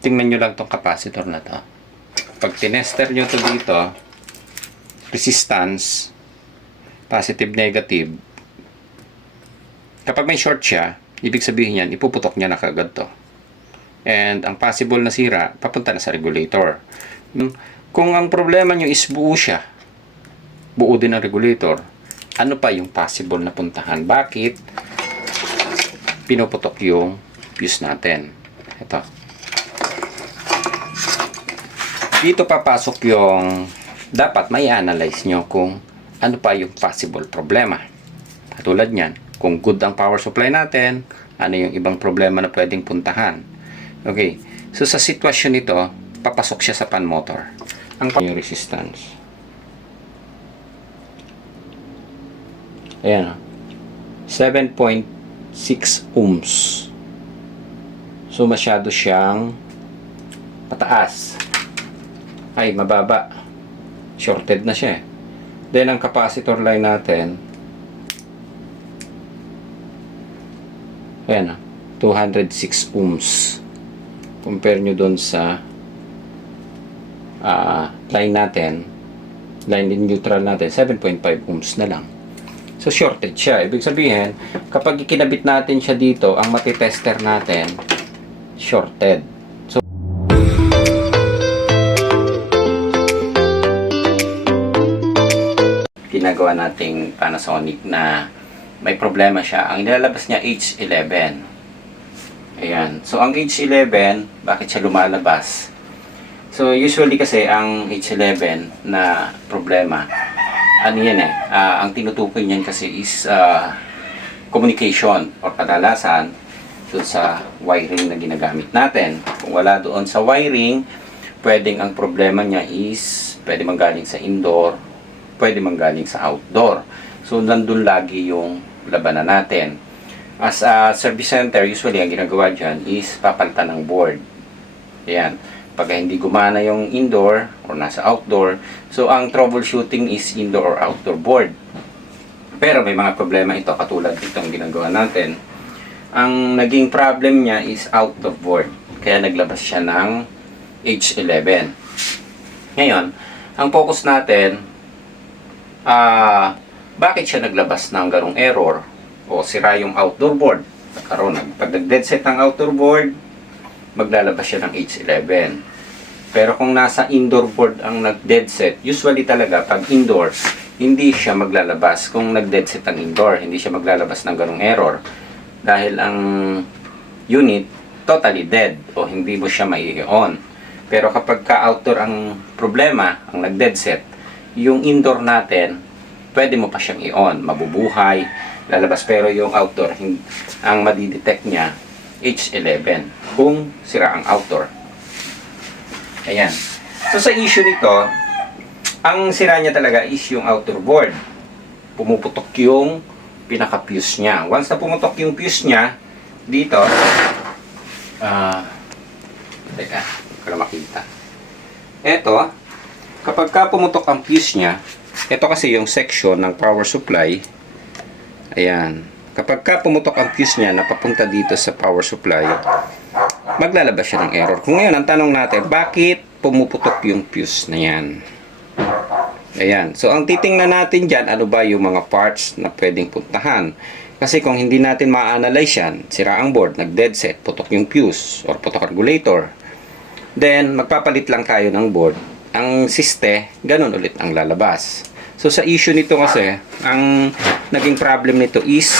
tingnan nyo lang tong capacitor na to. Pag tinester nyo to dito, resistance, positive, negative, kapag may short siya, ibig sabihin yan, ipuputok niya na kagad to. And ang possible na sira, papunta na sa regulator. Kung ang problema nyo is buo siya, buo din ang regulator, ano pa yung possible na puntahan? Bakit pinuputok yung fuse natin? Ito. Dito papasok yung dapat may analyze nyo kung ano pa yung possible problema. Katulad nyan, kung good ang power supply natin, ano yung ibang problema na pwedeng puntahan. Okay, so sa sitwasyon nito, papasok siya sa pan motor. Ang yung resistance. Ayan, 7.6 ohms. So masyado siyang mataas. Ay, mababa. Shorted na siya. Then ang capacitor line natin, ayan, 206 ohms. Compare nyo doon sa line natin, line neutral natin, 7.5 ohms na lang. So shorted siya. Ibig sabihin, kapag ikinabit natin siya dito, ang matitester natin shorted. So ginagawa nating Panasonic na may problema siya. Ang nilalabas niya H11. Ayan. So, ang H11, bakit siya lumalabas? So, usually kasi, ang H11 na problema, ano yan ang tinutukoy niyan kasi is communication or kadalasan doon sa wiring na ginagamit natin. Kung wala doon sa wiring, pwedeng ang problema niya is, pwede manggaling sa indoor, pwede manggaling sa outdoor. So, nandun lagi yung labanan natin. As a service center, usually ang ginagawa dyan is papalitan ng board. Ayan. Pag hindi gumana yung indoor or nasa outdoor, so ang troubleshooting is indoor or outdoor board. Pero may mga problema ito katulad itong ginagawa natin. Ang naging problem niya is out of board. Kaya naglabas siya ng H11. Ngayon, ang focus natin, bakit siya naglabas ng ganong error? O sira yung outdoor board. Pag nag-dead set ang outdoor board, maglalabas siya ng H11. Pero kung nasa indoor board ang nag-dead set, usually talaga pag indoor, hindi siya maglalabas. Kung nag-dead set ang indoor, hindi siya maglalabas ng ganong error. Dahil ang unit totally dead o hindi mo siya mai-on. Pero kapag ka-outdoor ang problema, ang nag-dead set, yung indoor natin, pwede mo pa siyang i-on, mabubuhay, lalabas. Pero yung outdoor, ang madidetect niya, H11, kung sira ang outdoor. Ayan. So sa issue nito, ang sira niya talaga is yung outdoor board. Pumuputok yung pinaka-fuse niya. Once na pumutok yung fuse niya, dito, teka, para makita. Ito, kapag ka pumutok ang fuse niya, ito kasi yung section ng power supply. Ayan. Kapag ka pumutok ang fuse niya na papunta dito sa power supply, maglalabas siya ng error. Kung ngayon, ang tanong natin, bakit pumuputok yung fuse na yan? Ayan. So, ang titingnan natin dyan, ano ba yung mga parts na pwedeng puntahan? Kasi kung hindi natin ma-analyze yan, sira ang board, nag-dead set, putok yung fuse, or putok regulator, then, magpapalit lang tayo ng board. Ang siste, ganun ulit ang lalabas. So sa issue nito kasi, ang naging problem nito is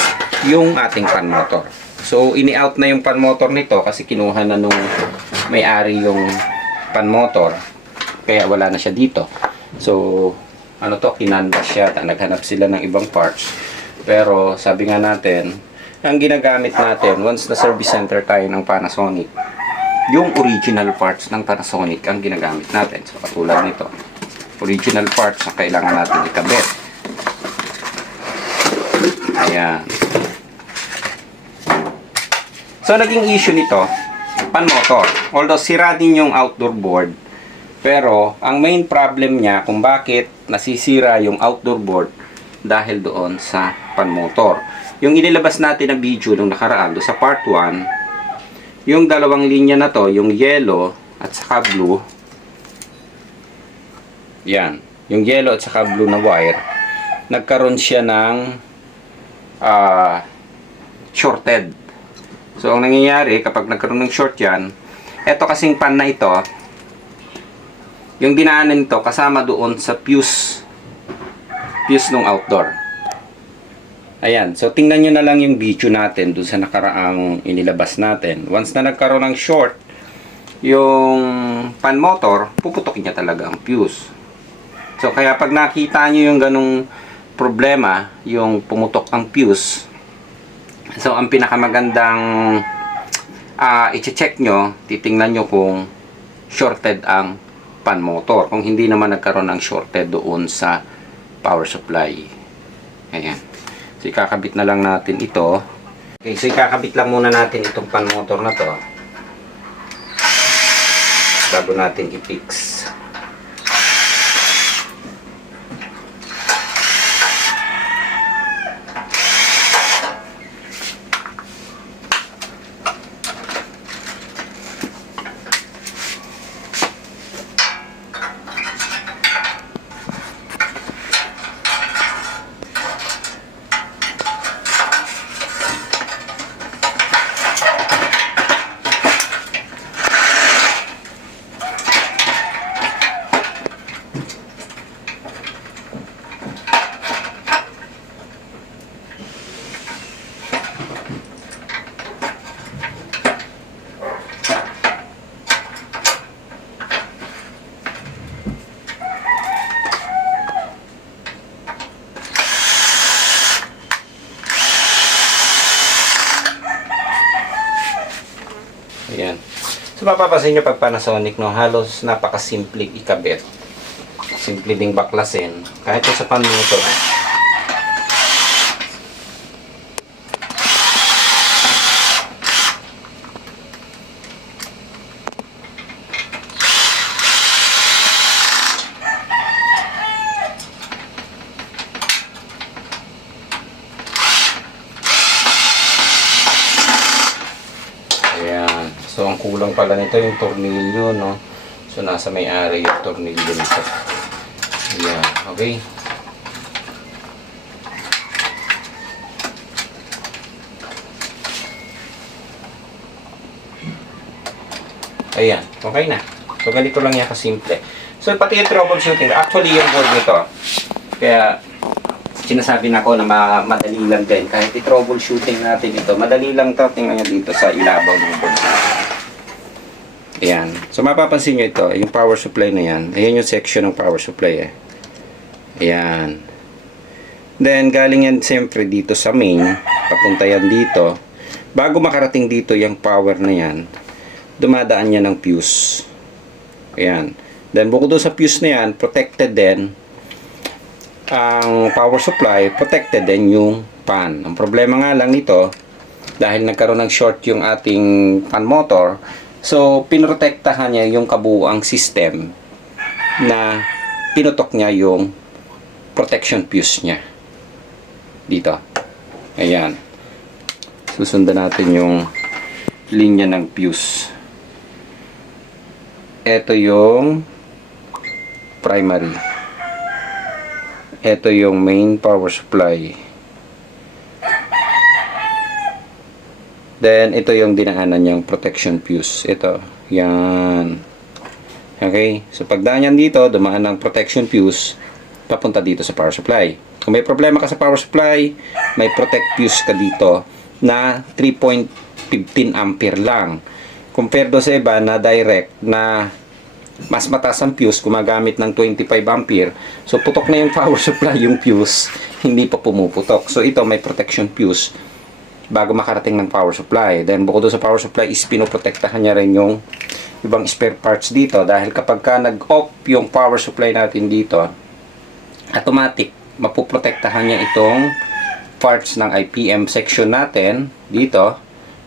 yung ating fan motor. So ini-out na yung fan motor nito kasi kinuha na nung may-ari yung fan motor. Kaya wala na siya dito. So ano to, kinanvas siya, naghanap sila ng ibang parts. Pero sabi nga natin, ang ginagamit natin once na service center tayo ng Panasonic, yung original parts ng Panasonic ang ginagamit natin. So katulad nito, original parts na kailangan natin ikabit. Ayan. So, naging issue nito, pan motor. Although, sira din yung outdoor board, pero, ang main problem niya kung bakit nasisira yung outdoor board dahil doon sa pan motor. Yung inilabas natin na video nung nakaraan, doon sa part 1, yung dalawang linya na to, yung yellow at saka blue, yan, yung yellow at saka blue na wire, nagkaroon siya ng shorted. So, ang nangyayari, kapag nagkaroon ng short yan, eto kasing pan na ito, yung dinaanan nito kasama doon sa fuse nung outdoor. Ayan, so tingnan nyo na lang yung video natin doon sa nakaraang inilabas natin. Once na nagkaroon ng short yung pan motor, puputokin niya talaga ang fuse. So kaya pag nakita nyo yung ganong problema, yung pumutok ang fuse, so ang pinakamagandang i-check nyo, titingnan nyo kung shorted ang pan motor. Kung hindi naman nagkaroon ng shorted doon sa power supply. Ayan. So, ikakabit na lang natin ito. Okay, so ikakabit lang muna natin itong pan motor na to bago natin i-fix. Ayan. So, mapapansin nyo pag Panasonic, no, halos napakasimple ikabit. Simple ding baklasin. Kahit sa pan motor. So, ang kulang pala nito yung tornilyo, no? So, nasa may-ari yung tornilyo nito. Ayan, okay? Ayan, okay na. So, ganito lang yan kasimple. So, pati yung troubleshooting, actually yung board nito, kaya sinasabi na ko na madali lang din. Kahit i-troubleshooting natin ito, madali lang ito. Tingnan nyo dito sa ilabaw ng board. Ayan. So, mapapansin nyo ito, yung power supply na yan. Ayan yung section ng power supply eh. Ayan. Then, galing yan siyempre dito sa main. Papunta yan dito. Bago makarating dito yung power na yan, dumadaan yan ng fuse. Ayan. Then, bukod doon sa fuse na yan, protected din ang power supply, protected din yung pan. Ang problema nga lang nito, dahil nagkaroon ng short yung ating pan motor, so pinoprotektahan niya yung kabuuang system na pinutok niya yung protection fuse niya. Dito. Ayan. Susundan natin yung linya ng fuse. Ito yung primary. Ito yung main power supply. Then, ito yung dinaanan niyang protection fuse. Ito. Yan. Okay. So, pagdaan yan dito, dumaan ng protection fuse, papunta dito sa power supply. Kung may problema ka sa power supply, may protect fuse ka dito na 3.15 ampere lang. Compare do sa iba na direct na mas mataas ang fuse, gumagamit ng 25 ampere. So, putok na yung power supply, yung fuse, hindi pa pumuputok. So, ito may protection fuse bago makarating ng power supply. Then, bukod doon sa power supply is pinoprotektahan niya rin yung ibang spare parts dito. Dahil kapag ka nag-off yung power supply natin dito, automatic, mapoprotektahan niya itong parts ng IPM section natin dito,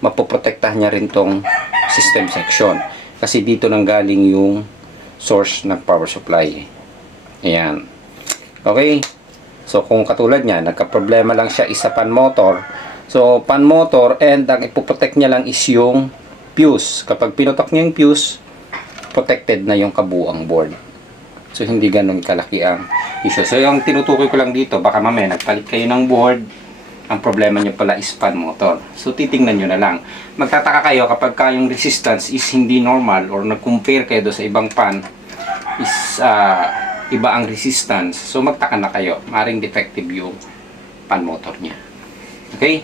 mapoprotektahan niya rin tong system section. Kasi dito nang galing yung source ng power supply. Ayan. Okay. So, kung katulad niya, nagka-problema lang siya isa pan motor. So, pan motor and ang ipoprotect niya lang is yung fuse. Kapag pinutok niya yung fuse, protected na yung kabuang board. So, hindi ganun kalaki ang issue. So, yung tinutukoy ko lang dito, baka mamaya nagpalit kayo ng board, ang problema nyo pala is fan motor. So, titingnan nyo na lang. Magtataka kayo kapag yung resistance is hindi normal or nag-compare kayo doon sa ibang fan is iba ang resistance. So, magtaka na kayo. Maring defective yung fan motor niya. Okay?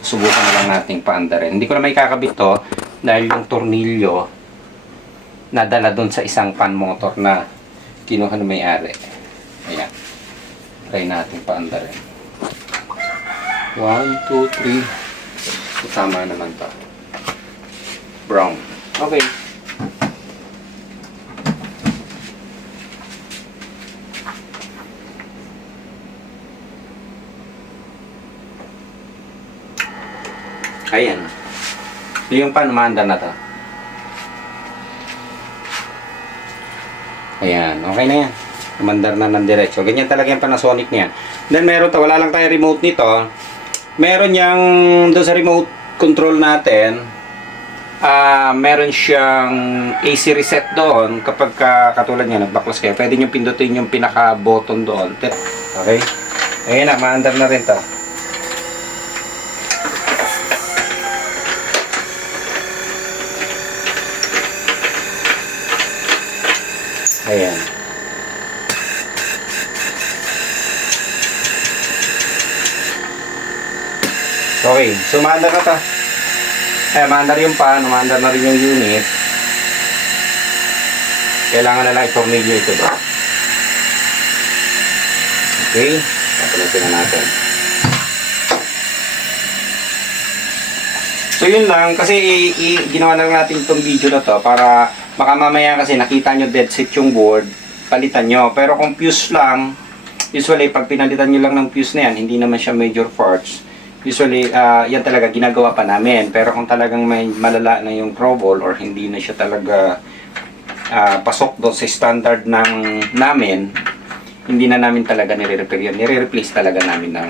So, subukan na lang natin paandarin. Hindi ko na may kakabit to dahil yung tornilyo nadala doon sa isang fan motor na kinuha ng may-ari. Ayan. Try natin paandarin. 1, 2, 3. Tama naman to. Brown. Okay. Ayan. So, yung pan, umaandar na to. Ayan. Okay na yan. Umandar na ng diretso. Ganyan talaga yung Panasonic niya. Then, meron to. Wala lang tayo remote nito. Meron yang doon sa remote control natin. Meron siyang AC reset doon. Kapag katulad niya, nagbaklas kayo, pwede nyo pindutin yung pinaka-button doon. Okay? Ayan na. Maandar na rin to. Ayan. Okay, so maandar na to. Maandar yung pan, maandar na rin yung unit. Kailangan na lang i-tornilyo ito ba? Okay, papalutin na natin. So yun lang, kasi ginawa na lang natin itong video na to para baka mamaya kasi nakita nyo dead set yung board, palitan nyo. Pero kung fuse lang, usually pag pinalitan nyo lang ng fuse na yan, hindi naman siya major parts. Usually, yan talaga ginagawa pa namin. Pero kung talagang may malala na yung trouble or hindi na siya talaga pasok doon sa standard namin, hindi na namin talaga nire-repair yan. Nire-replace talaga namin ng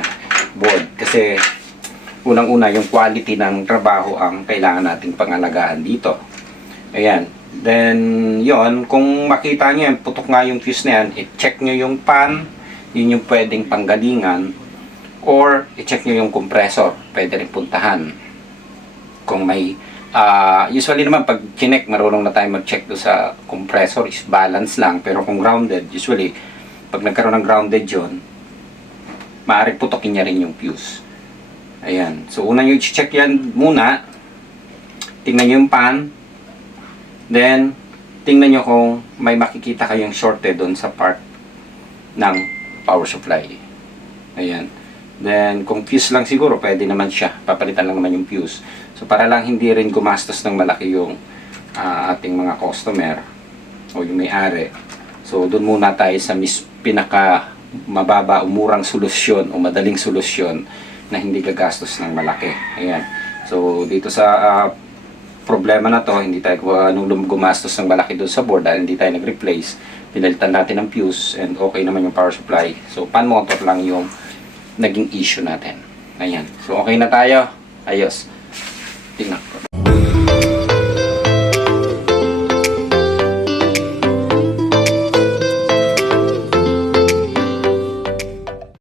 board. Kasi unang-una, yung quality ng trabaho ang kailangan nating pangalagaan dito. Ayan. Then, yon kung makita nyo yan, putok nga yung fuse na yan, i-check nyo yung pan, yun yung pwedeng panggalingan, or i-check nyo yung compressor, pwede rin puntahan. Kung may, usually naman pag chinek, marunong na tayo mag-check do sa compressor, is balance lang, pero kung grounded, usually, pag nagkaroon ng grounded yun, maaaring putokin niya rin yung fuse. Ayan. So, unang yung i-check yan muna, tingnan nyo yung pan, then, tingnan nyo kung may makikita kayong shorted doon sa part ng power supply. Ayan. Then, kung fuse lang siguro, pwede naman siya. Papalitan lang naman yung fuse. So, para lang hindi rin gumastos ng malaki yung ating mga customer o yung may-ari. So, doon muna tayo sa pinaka mababa o murang solusyon o madaling solusyon na hindi gagastos ng malaki. Ayan. So, dito sa problema na to, hindi tayo gumastos ng malaki doon sa board dahil hindi tayo nag-replace. Pinalitan natin ng fuse and okay naman yung power supply. So, pan motor lang yung naging issue natin. Ayan. So, okay na tayo. Ayos. Tingnan ko.